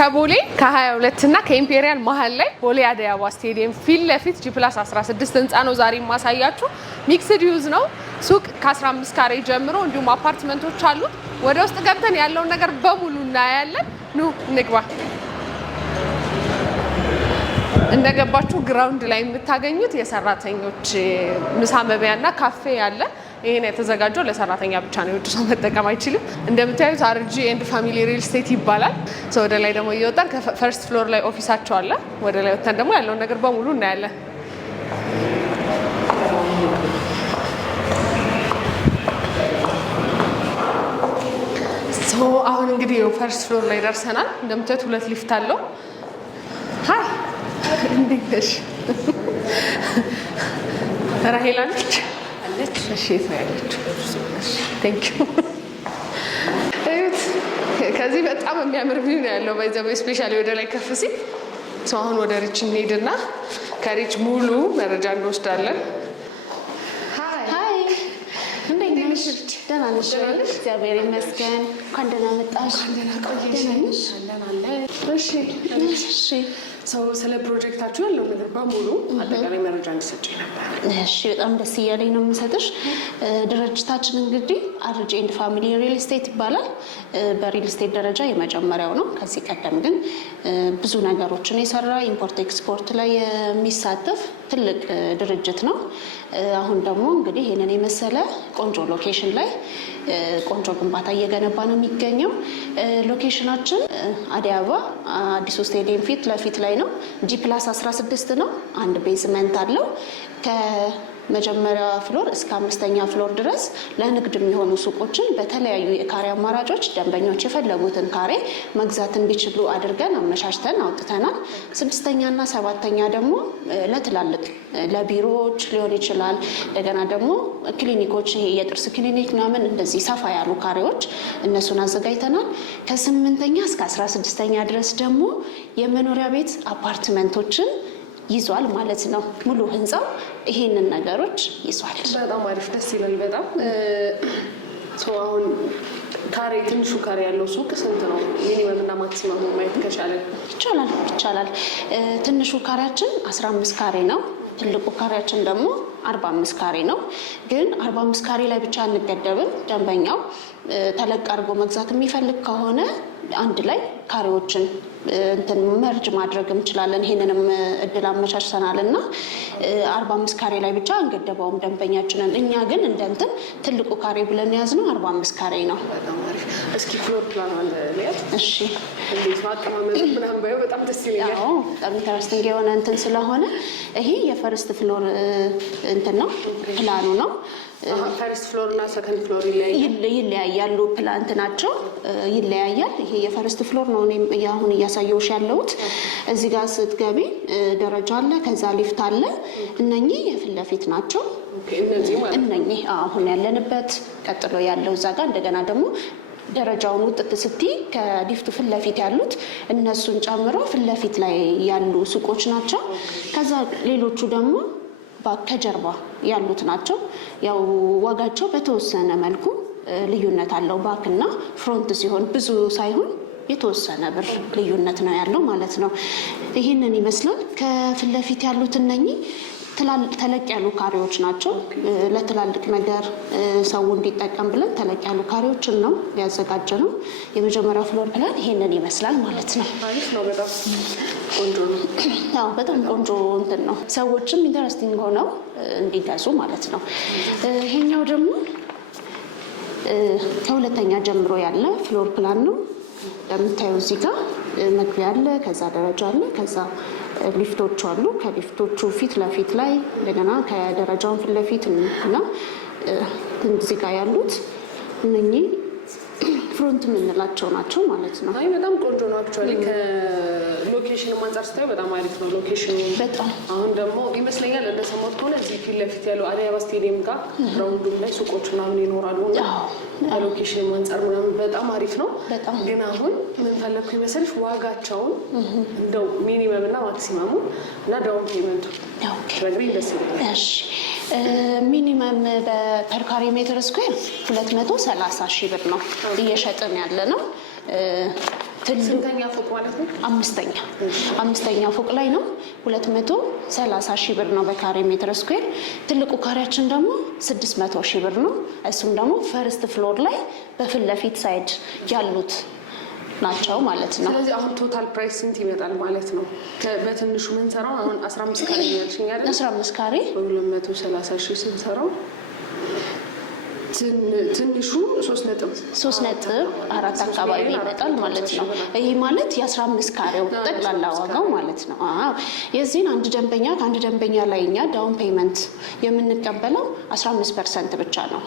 ከቦሌ ከ22 እና ከኢምፔሪያል መሃል ላይ ቦሌ አደይ አበባ ስቴዲየም ፊት ለፊት G+16 ህንጻ ነው ዛሬ ማሳያችሁ። ሚክስድ ዩዝ ነው። ሱቅ ከ15 ካሬ ጀምሮ እንዲሁም አፓርትመንቶች አሉት። ወደ ውስጥ ገብተን ያለውን ነገር በሙሉ እናያለን። ኑ እንግባ። እንደገባችሁ ግራውንድ ላይ የምታገኙት የሰራተኞች ምሳ መብያና ካፌ ያለ ይሄን የተዘጋጀው ለሰራተኛ ብቻ ነው። የውጭ ሰው መጠቀም አይችልም። እንደምታዩት አርጂ ኤንድ ፋሚሊ ሪል ስቴት ይባላል። ወደ ላይ ደግሞ እየወጣን ከፈርስት ፍሎር ላይ ኦፊሳቸው አለ። ወደ ላይ ወጣን ደግሞ ያለውን ነገር በሙሉ እናያለን። አሁን እንግዲህ ፈርስት ፍሎር ላይ ደርሰናል። እንደምታዩት 2 ሊፍት አለው። ሃይ እንዴት ነሽ? ራሄል አለች። እሺ ያለችው ቴንክ ዩ። ከዚህ በጣም የሚያምር ቪው ነው ያለው። ባይዘው ስፔሻሊ ወደ ላይ ከፍ ሲል አሁን ወደ ሪች እንሄድና ከሪች ሙሉ መረጃ እንወስዳለን። ሃይ እንዴት ነሽ? ደህና ነሽ? እግዚአብሔር ይመስገን። እንኳን ደህና መጣሽ። ደህና ቆየሽ? እሺ ሰው ስለ ፕሮጀክታችሁ ያለው ነገር በሙሉ አጠቃላይ መረጃ እንድትሰጪኝ ነበር። እሺ በጣም ደስ እያለኝ ነው የምሰጥሽ። ድርጅታችን እንግዲህ አርጂ ኤንድ ፋሚሊ ሪል ስቴት ይባላል። በሪል ስቴት ደረጃ የመጀመሪያው ነው። ከዚህ ቀደም ግን ብዙ ነገሮችን የሰራ ኢምፖርት ኤክስፖርት ላይ የሚሳተፍ ትልቅ ድርጅት ነው። አሁን ደግሞ እንግዲህ ይሄንን የመሰለ ቆንጆ ሎኬሽን ላይ ቆንጆ ግንባታ እየገነባ ነው የሚገኘው። ሎኬሽናችን አደይ አበባ አዲሱ ስቴዲየም ፊት ለፊት ላይ ነው። G+16 ነው። አንድ ቤዝመንት አለው። ከመጀመሪያ ፍሎር እስከ 5ኛ ፍሎር ድረስ ለንግድ የሚሆኑ ሱቆችን በተለያዩ የካሬ አማራጮች ደንበኞች የፈለጉትን ካሬ መግዛት እንዲችሉ አድርገን አመቻችተን አውጥተናል። 6ኛ እና 7ኛ ደግሞ ለትላልቅ ለቢሮዎች ሊሆን ይችላል። እንደገና ደግሞ ክሊኒኮች፣ ይሄ የጥርስ ክሊኒክ ምናምን እንደዚህ ሰፋ ያሉ ካሬዎች እነሱን አዘጋጅተናል። ከ8ኛ እስከ 16ኛ ድረስ ደግሞ የመኖሪያ ቤት አፓርትመንቶችን ይዟል ማለት ነው። ሙሉ ህንጻው ይሄንን ነገሮች ይዟል። በጣም አሪፍ ደስ ይላል። በጣም አሁን ካሬ ትንሹ ካሬ ያለው ሱቅ ስንት ነው? ሚኒመም እና ማክሲመም ማየት ከቻለን? ይቻላል። ትንሹ ካሬያችን 15 ካሬ ነው። ትልቁ ካሬያችን ደግሞ 45 ካሬ ነው። ግን 45 ካሬ ላይ ብቻ አንገደብም። ደንበኛው ተለቅ አድርጎ መግዛት የሚፈልግ ከሆነ አንድ ላይ ካሬዎችን መርጅ ማድረግ እንችላለን። ይሄንንም እድል አመቻችተናል እና 45 ካሬ ላይ ብቻ አንገደባውም ደንበኛችንን። እኛ ግን እንደንትን ትልቁ ካሬ ብለን ያዝነው 45 ካሬ ነው። እስኪ ፍሎር ፕላን አለ ሊያት? እሺ እንዴት ማቀማመጥ ምናምን ባየው በጣም ደስ ይለኛል። አዎ በጣም ኢንተረስቲንግ የሆነ እንትን ስለሆነ ይሄ የፈርስት ፍሎር እንትን ነው፣ ፕላኑ ነው። ፈርስት ፍሎር እና ሰከንድ ፍሎር ይለያያሉ። ፕላንት ናቸው፣ ይለያያል። ይሄ የፈርስት ፍሎር ነው አሁን እያሳየውሽ ያለሁት። እዚህ ጋር ስትገቢ ደረጃ አለ፣ ከዛ ሊፍት አለ። እነኚህ የፊት ለፊት ናቸው። እነኚህ አሁን ያለንበት ቀጥሎ ያለው እዛ ጋር እንደገና ደግሞ ደረጃውን ውጥት ስትይ ከሊፍቱ ፊት ለፊት ያሉት እነሱን ጨምሮ ፊት ለፊት ላይ ያሉ ሱቆች ናቸው። ከዛ ሌሎቹ ደግሞ ከጀርባ ያሉት ናቸው። ያው ዋጋቸው በተወሰነ መልኩ ልዩነት አለው። ባክና ፍሮንት ሲሆን ብዙ ሳይሆን የተወሰነ ብር ልዩነት ነው ያለው ማለት ነው። ይህንን ይመስላል። ከፊት ለፊት ያሉት እነኚህ ተለቅ ያሉ ካሬዎች ናቸው። ለትላልቅ ነገር ሰው እንዲጠቀም ብለን ተለቅ ያሉ ካሬዎችን ነው ያዘጋጀነው። የመጀመሪያው ፍሎር ፕላን ይሄንን ይመስላል ማለት ነው። አሪፍ ነው። በጣም ቆንጆ ነው። ያው በጣም ቆንጆ እንትን ነው። ሰዎችም ኢንተረስቲንግ ሆነው እንዲገዙ ማለት ነው። ይሄኛው ደግሞ ከሁለተኛ ጀምሮ ያለ ፍሎር ፕላን ነው። እንደምታዩ እዚህ ጋር መግቢያ አለ፣ ከዛ ደረጃ አለ፣ ከዛ ሊፍቶች አሉ። ከሊፍቶቹ ፊት ለፊት ላይ እንደገና ከደረጃውን ፊት ለፊት እና እዚህ ጋር ያሉት እነኚህ ፍሮንት የምንላቸው ናቸው ማለት ነው። አይ በጣም ቆንጆ ነው። አክቹዋሊ ከሎኬሽን አንፃር ስታዩ በጣም አሪፍ ነው ሎኬሽኑ። በጣም አሁን ደግሞ ይመስለኛል እንደሰማሁት ከሆነ እዚህ ፊት ለፊት ያለው አደይ አበባ ስቴዲየም ጋር ግራውንዱ ላይ ሱቆች ምናምን ይኖራሉ። ከሎኬሽን አንፃር ምናምን በጣም አሪፍ ነው። ግን አሁን ምን ፈለግኩ ይመስልሽ ዋጋቸውን እንደው ሚኒመም እና ማክሲመሙ እና ዳውን ፔመንቱ ነግሪ ደስ ይላል። እሺ ሚኒመም በፐር ካሬ ሜትር ስኩዌር 230 ሺህ ብር ነው እየሸጥን ያለ ነው። ስንተኛ ፎቅ ማለት ነው? አምስተኛ ፎቅ ላይ ነው። 230 ሺህ ብር ነው በካሬ ሜትር ስኩዌር። ትልቁ ካሬያችን ደግሞ 600 ሺህ ብር ነው። እሱም ደግሞ ፈርስት ፍሎር ላይ በፊት ለፊት ሳይድ ያሉት ናቸው ማለት ነው። ስለዚህ አሁን ቶታል ፕራይስ ስንት ይመጣል ማለት ነው? በትንሹ ምን ሰራው አሁን 15 ካሬ ያልሽኝ አይደል? 15 ካሬ 230 ሺህ ስንሰራው ትንሹ 3.4 አካባቢ ይመጣል ማለት ነው። ይሄ ማለት የ15 ካሬው ጠቅላላ ዋጋው ማለት ነው። የዚህን አንድ ደንበኛ ከአንድ ደንበኛ ላይ እኛ ዳውን ፔመንት የምንቀበለው 15% ብቻ ነው።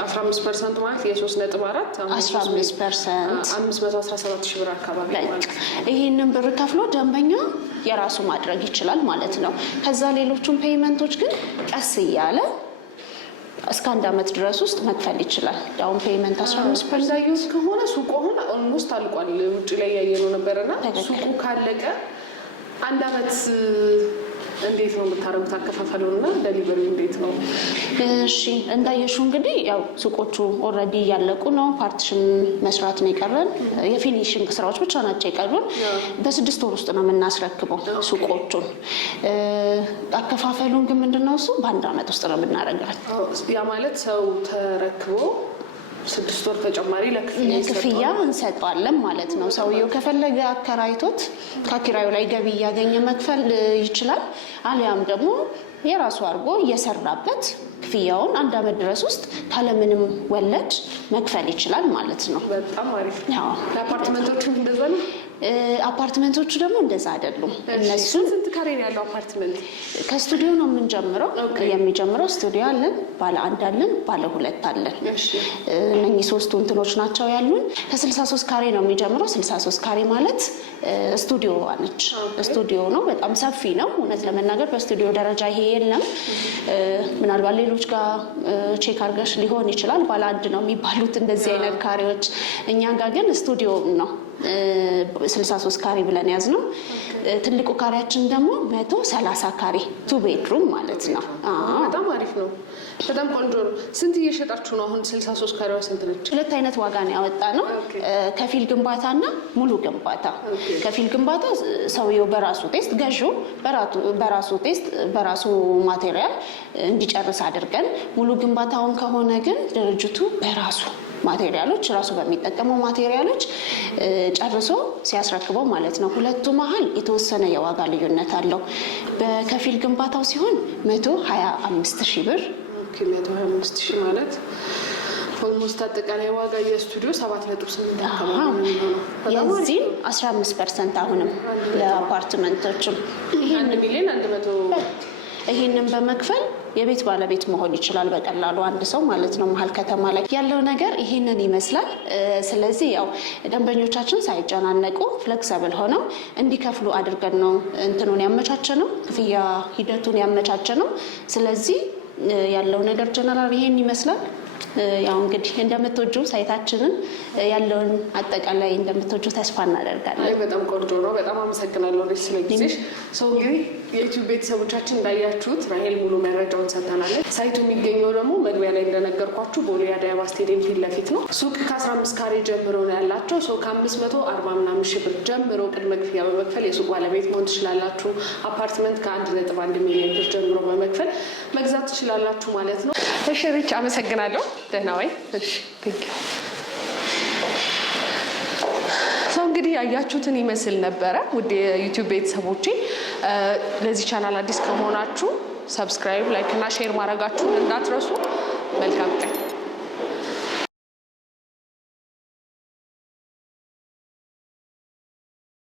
15% ማለት የ3.4 15% 517 ሺህ ብር አካባቢ ማለት ነው። ይሄንን ብር ከፍሎ ደንበኛ የራሱ ማድረግ ይችላል ማለት ነው። ከዛ ሌሎቹን ፔመንቶች ግን ቀስ እያለ እስከ 1 ዓመት ድረስ ውስጥ መክፈል ይችላል። ዳውን ፔመንት 15% ከሆነ ሱቁ አሁን ኦልሞስት አልቋል። ውጭ ላይ ያየነው ነበርና ሱቁ ካለቀ 1 ዓመት እንዴት ነው የምታረጉት? አከፋፈሉና ዴሊቨሪው እንዴት ነው? እሺ እንዳየሽው እንግዲህ ያው ሱቆቹ ኦልሬዲ ያለቁ ነው። ፓርቲሽን መስራት ነው የቀረን። የፊኒሽንግ ስራዎች ብቻ ናቸው የቀሩን። በ6 ወር ውስጥ ነው የምናስረክበው ሱቆቹን። አከፋፈሉን ግን ምንድነው እሱ በ1 ዓመት ውስጥ ነው የምናደርገው። ያ ማለት ሰው ተረክቦ 6 ወር ተጨማሪ ለክፍያ እንሰጣለን ማለት ነው። ሰውየው ከፈለገ አከራይቶት ከኪራዩ ላይ ገቢ እያገኘ መክፈል ይችላል። አሊያም ደግሞ የራሱ አድርጎ እየሰራበት ክፍያውን 1 ዓመት ድረስ ውስጥ ካለምንም ወለድ መክፈል ይችላል ማለት ነው። በጣም አሪፍ ነው። ለአፓርትመንቶቹ እንደዛ ነው። አፓርትመንቶቹ ደግሞ እንደዛ አይደሉም። እነሱ ስንት ካሬ ነው ያለው አፓርትመንት? ከስቱዲዮ ነው የምንጀምረው። የሚጀምረው ስቱዲዮ አለን፣ ባለ 1 አለን፣ ባለ 2 አለን። እነኚህ 3 እንትኖች ናቸው ያሉን። ከ63 ካሬ ነው የሚጀምረው። 63 ካሬ ማለት ስቱዲዮ ነች። ስቱዲዮ ነው፣ በጣም ሰፊ ነው። እውነት ለመናገር በስቱዲዮ ደረጃ ይሄ የለም። ምናልባት ሌሎች ጋር ቼክ አድርገሽ ሊሆን ይችላል። ባለ 1 ነው የሚባሉት እንደዚህ አይነት ካሬዎች። እኛ ጋር ግን ስቱዲዮ ነው 63 ካሬ ብለን ያዝ ነው። ትልቁ ካሬያችን ደግሞ 130 ካሬ 2 ቤድሩም ማለት ነው። በጣም አሪፍ ነው። በጣም ቆንጆ ነው። ስንት እየሸጣችሁ ነው አሁን? 63 ካሬዋ ስንት ነች? 2 አይነት ዋጋ ነው ያወጣ ነው። ከፊል ግንባታና ሙሉ ግንባታ። ከፊል ግንባታ ሰውየው በራሱ ቴስት፣ ገዢው በራሱ ቴስት በራሱ ማቴሪያል እንዲጨርስ አድርገን፣ ሙሉ ግንባታውን ከሆነ ግን ድርጅቱ በራሱ ማቴሪያሎች ራሱ በሚጠቀመው ማቴሪያሎች ጨርሶ ሲያስረክበው ማለት ነው። ሁለቱ መሀል የተወሰነ የዋጋ ልዩነት አለው። በከፊል ግንባታው ሲሆን 125 ሺህ ብር። 125 ሺህ ማለት ኦልሞስት አጠቃላይ ዋጋ የስቱዲዮ 7.8 አካባቢ ነው። የዚህም 15% አሁንም ለአፓርትመንቶችም 1 ሚሊዮን 100 ይህንን በመክፈል የቤት ባለቤት መሆን ይችላል በቀላሉ አንድ ሰው ማለት ነው። መሀል ከተማ ላይ ያለው ነገር ይሄንን ይመስላል። ስለዚህ ያው ደንበኞቻችን ሳይጨናነቁ ፍሌክሲብል ሆነው እንዲከፍሉ አድርገን ነው እንትኑን ያመቻቸ ነው፣ ክፍያ ሂደቱን ያመቻቸ ነው። ስለዚህ ያለው ነገር ጀነራል ይሄን ይመስላል። ያው እንግዲህ እንደምትወጁ ሳይታችንን ያለውን አጠቃላይ እንደምትወጁ ተስፋ እናደርጋለን። በጣም ቆንጆ ነው። በጣም አመሰግናለሁ ደስ ስለጊዜሽ። ሰው እንግዲህ የዩቲዩብ ቤተሰቦቻችን እንዳያችሁት ራሄል ሙሉ መረጃውን ሰጥታናለች። ሳይቱ የሚገኘው ደግሞ መግቢያ ላይ እንደነገርኳችሁ ቦሌ አዳይ አበባ ስቴዲየም ፊት ለፊት ነው። ሱቅ ከ15 ካሬ ጀምሮ ነው ያላቸው። ሰው ከ540 ምናምን ሺህ ብር ጀምሮ ቅድመ ክፍያ በመክፈል የሱቅ ባለቤት መሆን ትችላላችሁ። አፓርትመንት ከ1.1 ሚሊዮን ብር ጀምሮ በመክፈል መግዛት ትችላላችሁ ማለት ነው። እሺ ሪች አመሰግናለሁ። ደህና ወይ? እሺ ቴንክ ዩ። ሰው እንግዲህ ያያችሁትን ይመስል ነበረ። ውድ የዩቲዩብ ቤተሰቦቼ ለዚህ ቻናል አዲስ ከመሆናችሁ ሰብስክራይብ፣ ላይክ እና ሼር ማድረጋችሁን እንዳትረሱ። መልካም ቀን።